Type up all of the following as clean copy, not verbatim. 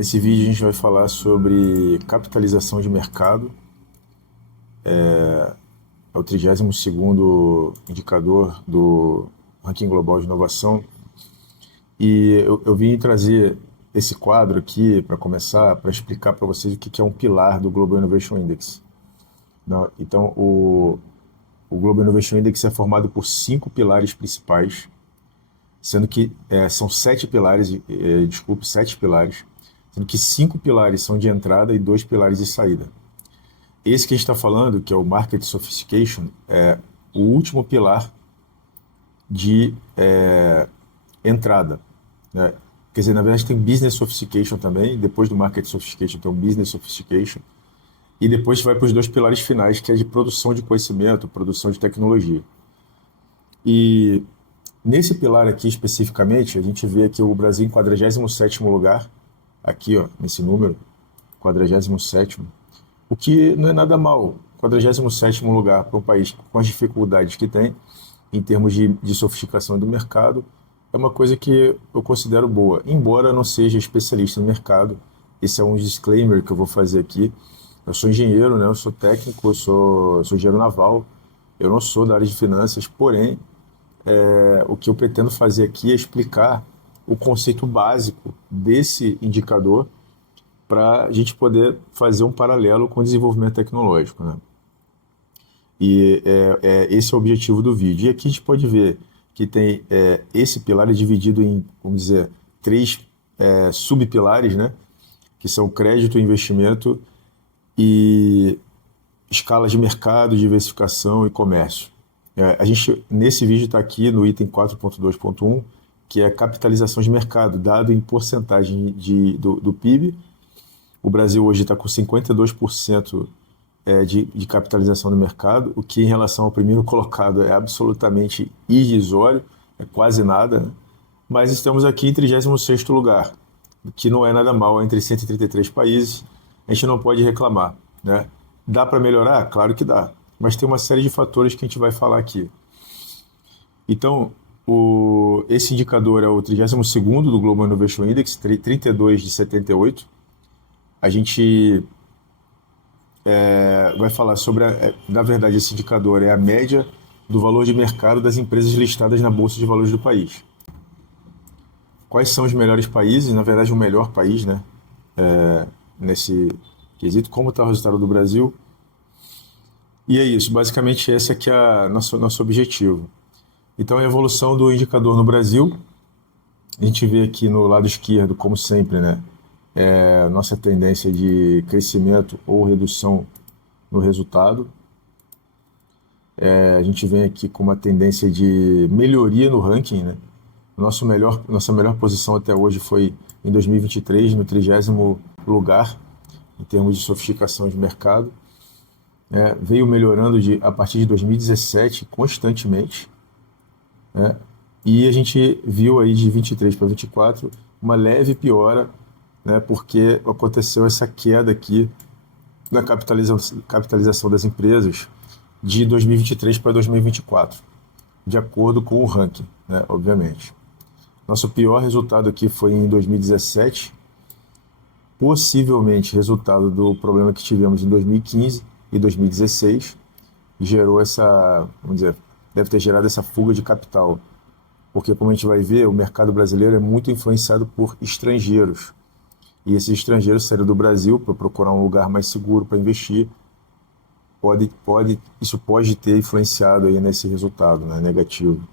Nesse vídeo a gente vai falar sobre capitalização de mercado, é o 32º indicador do ranking global de inovação. E eu vim trazer esse quadro aqui para começar, para explicar para vocês o que é um pilar do Global Innovation Index. Então, o Global Innovation Index é formado por 5 pilares principais, sendo que são 7 pilares, desculpe, 7 pilares, sendo que 5 pilares são de entrada e 2 pilares de saída. Esse que a gente está falando, que é o Market Sophistication, é o último pilar de entrada, né? Quer dizer, na verdade tem Business Sophistication também, depois do Market Sophistication tem o Business Sophistication, e depois vai para os 2 pilares finais, que é de produção de conhecimento, produção de tecnologia. E nesse pilar aqui especificamente, a gente vê aqui o Brasil em 47º lugar, aqui ó, nesse número, 47º, o que não é nada mal. 47º lugar para um país com as dificuldades que tem, em termos de sofisticação do mercado, é uma coisa que eu considero boa. Embora eu não seja especialista no mercado, esse é um disclaimer que eu vou fazer aqui. Eu sou engenheiro, né? Eu sou técnico, eu sou engenheiro naval, eu não sou da área de finanças, porém, o que eu pretendo fazer aqui é explicar o conceito básico desse indicador para a gente poder fazer um paralelo com o desenvolvimento tecnológico, né? E esse é o objetivo do vídeo. E aqui a gente pode ver que tem esse pilar é dividido em, vamos dizer, 3 subpilares, né? Que são crédito, investimento e escalas de mercado, diversificação e comércio. A gente, nesse vídeo, está aqui no item 4.2.1, que é a capitalização de mercado, dado em porcentagem do PIB. O Brasil hoje está com 52% de capitalização do mercado, o que em relação ao primeiro colocado é absolutamente irrisório, é quase nada, né? Mas estamos aqui em 36º lugar, que não é nada mal, entre 133 países, a gente não pode reclamar, né? Dá para melhorar? Claro que dá, mas tem uma série de fatores que a gente vai falar aqui. Então, esse indicador é o 32º do Global Innovation Index, 32 de 78. A gente vai falar sobre, na verdade, esse indicador é a média do valor de mercado das empresas listadas na Bolsa de Valores do país. Quais são os melhores países? Na verdade, o melhor país, né? Nesse quesito, como está o resultado do Brasil. E é isso, basicamente esse aqui é nosso objetivo. Então, a evolução do indicador no Brasil, a gente vê aqui no lado esquerdo, como sempre, né? Nossa tendência de crescimento ou redução no resultado. A gente vem aqui com uma tendência de melhoria no ranking, né? Nossa melhor posição até hoje foi em 2023, no 30º lugar, em termos de sofisticação de mercado. Veio melhorando a partir de 2017 constantemente, né? E a gente viu aí de 23 para 24 uma leve piora, né? Porque aconteceu essa queda aqui na capitalização das empresas de 2023 para 2024, de acordo com o ranking, né? Obviamente. Nosso pior resultado aqui foi em 2017, possivelmente resultado do problema que tivemos em 2015 e 2016, e gerou essa, vamos dizer, deve ter gerado essa fuga de capital, porque como a gente vai ver, o mercado brasileiro é muito influenciado por estrangeiros, e esses estrangeiros saíram do Brasil para procurar um lugar mais seguro para investir. Isso pode ter influenciado aí nesse resultado, né, negativo.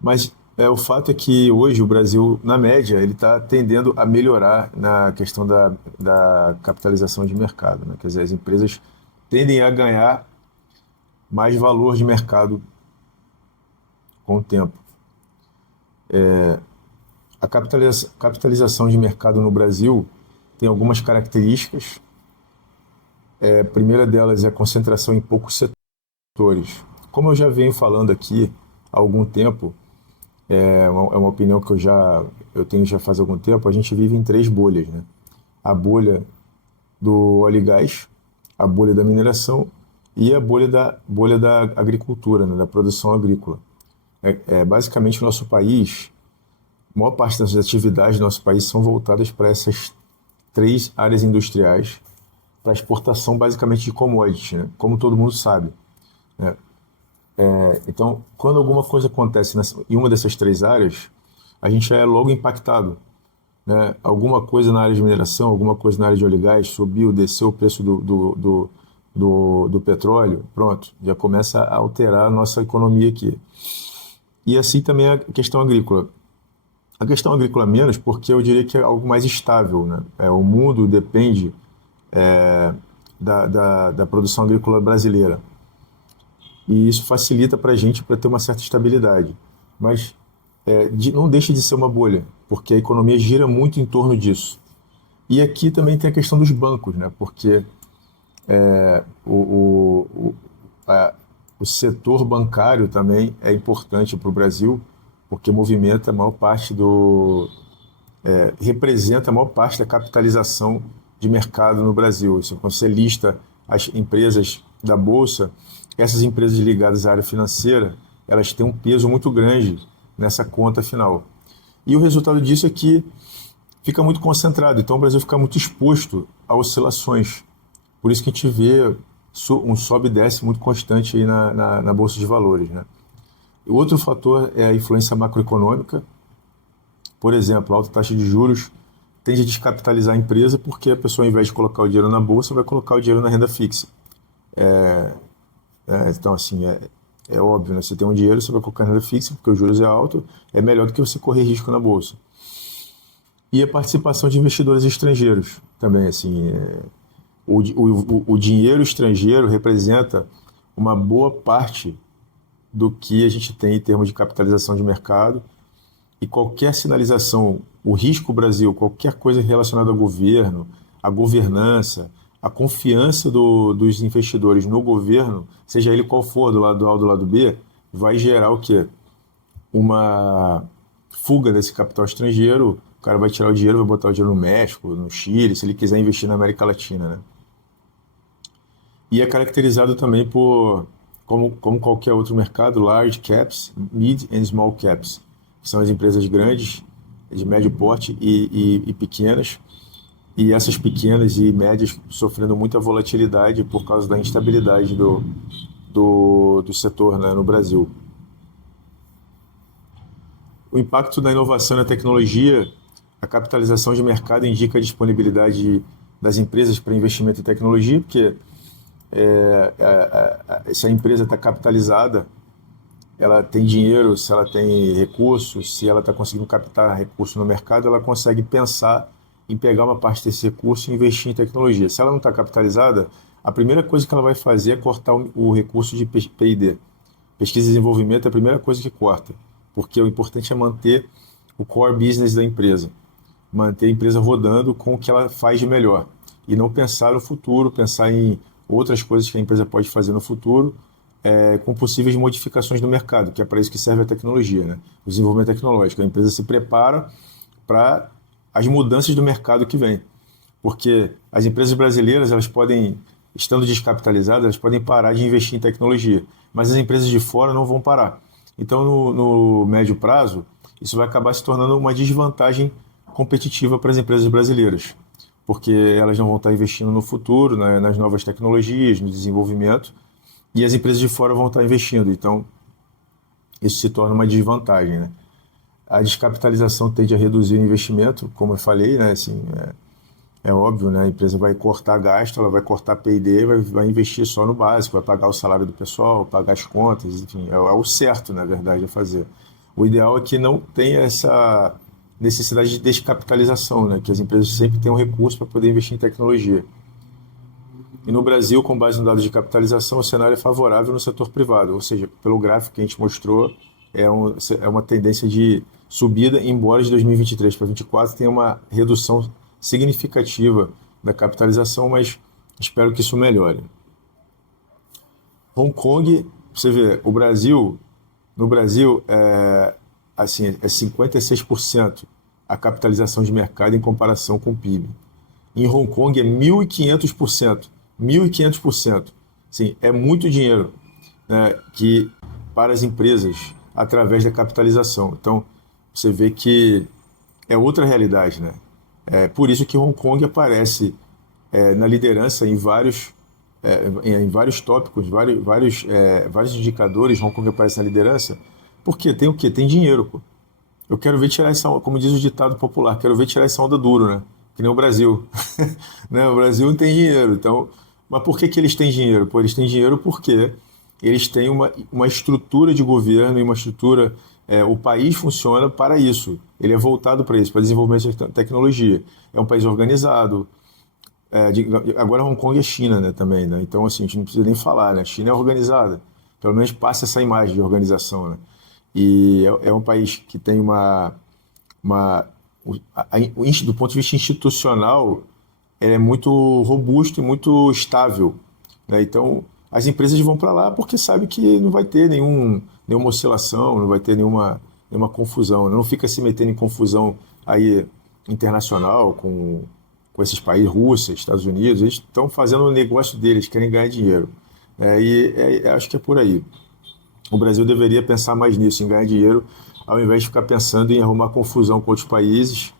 Mas o fato é que hoje o Brasil, na média, ele está tendendo a melhorar na questão da capitalização de mercado, né? Quer dizer, as empresas tendem a ganhar mais valor de mercado com o tempo. A capitalização de mercado no Brasil tem algumas características. A primeira delas é a concentração em poucos setores. Como eu já venho falando aqui há algum tempo, é uma opinião que eu tenho já faz algum tempo, a gente vive em 3 bolhas, né? A bolha do óleo e gás, a bolha da mineração e a bolha da agricultura, né? Da produção agrícola. Basicamente, o nosso país, A maior parte das atividades do nosso país são voltadas para essas três áreas industriais, para exportação basicamente de commodities, né? Como todo mundo sabe, né? Então, quando alguma coisa acontece em uma dessas três áreas, a gente é logo impactado, né? Alguma coisa na área de mineração, alguma coisa na área de óleo e gás, subiu, desceu o preço do petróleo, pronto, já começa a alterar a nossa economia aqui. E assim também a questão agrícola. A questão agrícola menos, porque eu diria que é algo mais estável, né? O mundo depende da produção agrícola brasileira. E isso facilita para a gente para ter uma certa estabilidade. Mas não deixa de ser uma bolha, porque a economia gira muito em torno disso. E aqui também tem a questão dos bancos, né? Porque o, o, o, a- o setor bancário também é importante para o Brasil, porque movimenta a maior parte representa a maior parte da capitalização de mercado no Brasil. Se você lista as empresas da Bolsa, essas empresas ligadas à área financeira, elas têm um peso muito grande nessa conta final. E o resultado disso é que fica muito concentrado, então o Brasil fica muito exposto a oscilações. Por isso que a gente vê um sobe e desce muito constante aí na Bolsa de Valores, né? O outro fator é a influência macroeconômica. Por exemplo, a alta taxa de juros tende a descapitalizar a empresa porque a pessoa, ao invés de colocar o dinheiro na bolsa, vai colocar o dinheiro na renda fixa. Então, assim, é óbvio, né? Você tem um dinheiro, você vai colocar na renda fixa porque os juros é alto, é melhor do que você correr risco na bolsa. E a participação de investidores estrangeiros também, assim, o dinheiro estrangeiro representa uma boa parte do que a gente tem em termos de capitalização de mercado. E qualquer sinalização, o risco Brasil, qualquer coisa relacionada ao governo, à governança, a confiança dos investidores no governo, seja ele qual for, do lado A ou do lado B, vai gerar o quê? Uma fuga desse capital estrangeiro. O cara vai tirar o dinheiro, vai botar o dinheiro no México, no Chile, se ele quiser investir na América Latina, né? E é caracterizado também como qualquer outro mercado, large caps, mid and small caps, que são as empresas grandes, de médio porte e pequenas, e essas pequenas e médias sofrendo muita volatilidade por causa da instabilidade do setor, né, no Brasil. O impacto da inovação na tecnologia, a capitalização de mercado indica a disponibilidade das empresas para investimento em tecnologia, porque se a empresa está capitalizada, ela tem dinheiro, se ela tem recursos, se ela está conseguindo captar recurso no mercado, ela consegue pensar em pegar uma parte desse recurso e investir em tecnologia. Se ela não está capitalizada, a primeira coisa que ela vai fazer é cortar o recurso de P&D. Pesquisa e desenvolvimento é a primeira coisa que corta, porque o importante é manter o core business da empresa, manter a empresa rodando com o que ela faz de melhor, e não pensar no futuro, pensar em outras coisas que a empresa pode fazer no futuro, com possíveis modificações no mercado, que é para isso que serve a tecnologia, né? O desenvolvimento tecnológico. A empresa se prepara para as mudanças do mercado que vem. Porque as empresas brasileiras, elas podem, estando descapitalizadas, elas podem parar de investir em tecnologia, mas as empresas de fora não vão parar. Então, no médio prazo, isso vai acabar se tornando uma desvantagem competitiva para as empresas brasileiras, porque elas não vão estar investindo no futuro, né, nas novas tecnologias, no desenvolvimento, e as empresas de fora vão estar investindo. Então, isso se torna uma desvantagem, né? A descapitalização tende a reduzir o investimento, como eu falei, né? Assim, é óbvio, né? A empresa vai cortar gasto, ela vai cortar P&D, vai investir só no básico, vai pagar o salário do pessoal, pagar as contas, enfim, é o certo, na verdade, a fazer. O ideal é que não tenha essa necessidade de descapitalização, né? Que as empresas sempre tenham recurso para poder investir em tecnologia. E no Brasil, com base no dado de capitalização, o cenário é favorável no setor privado, ou seja, pelo gráfico que a gente mostrou, é uma tendência de subida, embora de 2023 para 2024 tenha uma redução significativa da capitalização, mas espero que isso melhore. Hong Kong, você vê, no Brasil é 56% a capitalização de mercado em comparação com o PIB. Em Hong Kong é 1.500%. 1.500%. Sim, é muito dinheiro, né, que para as empresas através da capitalização. Então, você vê que é outra realidade, né? É por isso que Hong Kong aparece na liderança em vários tópicos, vários indicadores. Hong Kong aparece na liderança, porque tem o quê? Tem dinheiro, pô. Eu quero ver tirar essa, como diz o ditado popular, quero ver tirar essa onda duro, né? Que nem o Brasil. Né? O Brasil não tem dinheiro, então. Mas por que que eles têm dinheiro? Pô, eles têm dinheiro porque eles têm uma estrutura de governo e uma estrutura. O país funciona para isso. Ele é voltado para isso, para desenvolvimento de tecnologia. É um país organizado. Agora Hong Kong é China, né, também, né? Então, assim, a gente não precisa nem falar, né? A China é organizada. Pelo menos passa essa imagem de organização, né? E é um país que tem uma do ponto de vista institucional, ele é muito robusto e muito estável, né? Então, as empresas vão para lá porque sabem que não vai ter nenhuma oscilação, não vai ter nenhuma confusão, né? Não fica se metendo em confusão aí internacional com esses países, Rússia, Estados Unidos. Eles estão fazendo o negócio deles, querem ganhar dinheiro. Acho que é por aí. O Brasil deveria pensar mais nisso, em ganhar dinheiro, ao invés de ficar pensando em arrumar confusão com outros países,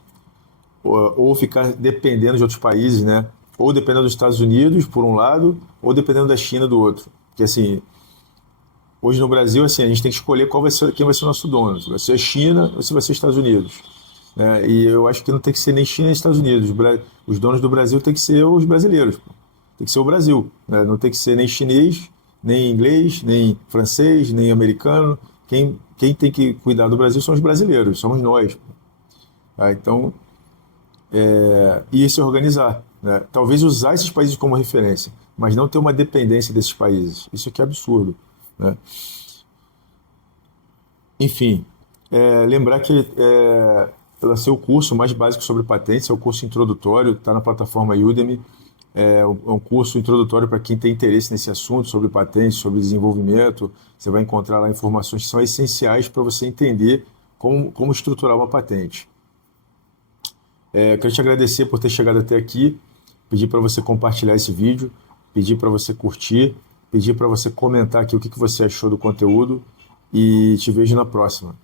ou ficar dependendo de outros países, né? Ou dependendo dos Estados Unidos, por um lado, ou dependendo da China, do outro. Porque, assim, hoje no Brasil, assim, a gente tem que escolher quem vai ser o nosso dono. Se vai ser a China ou se vai ser os Estados Unidos, né? E eu acho que não tem que ser nem China nem Estados Unidos. Os donos do Brasil tem que ser os brasileiros, pô. Tem que ser o Brasil, né? Não tem que ser nem chinês, nem inglês, nem francês, nem americano. Quem tem que cuidar do Brasil são os brasileiros, somos nós. Então, e se organizar, né? Talvez usar esses países como referência, mas não ter uma dependência desses países. Isso aqui é absurdo, né? Enfim, lembrar que eu lancei o curso mais básico sobre patentes, é o curso introdutório, está na plataforma Udemy. É um curso introdutório para quem tem interesse nesse assunto, sobre patentes, sobre desenvolvimento. Você vai encontrar lá informações que são essenciais para você entender como estruturar uma patente. Eu quero te agradecer por ter chegado até aqui, pedir para você compartilhar esse vídeo, pedir para você curtir, pedir para você comentar aqui o que você achou do conteúdo e te vejo na próxima.